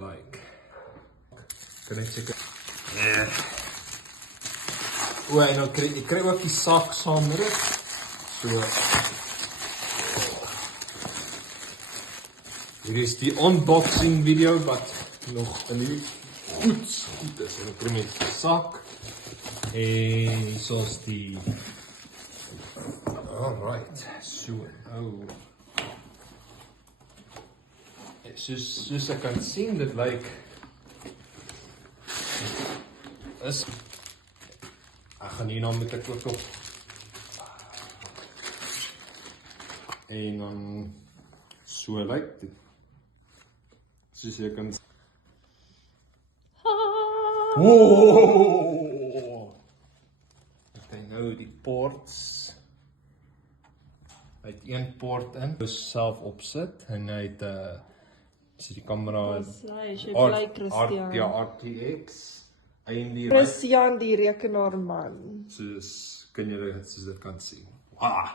Like, kan ek seker. O, en dan ek kry ook die sak saam met dit. So. Hier is die unboxing video wat nog in die goed is. En ek kry met die sak. En soos die. Alright, so, soos ek kan sien, dit lyk is ek gaan hier nou met ek ook op en dan so lyk dit soos jy kan ek denk nou die ports hy het een port in self opsit en hy het so die kamera RTX Christian die rekenaarman. soos kan julle soos dit kan sien. Wow.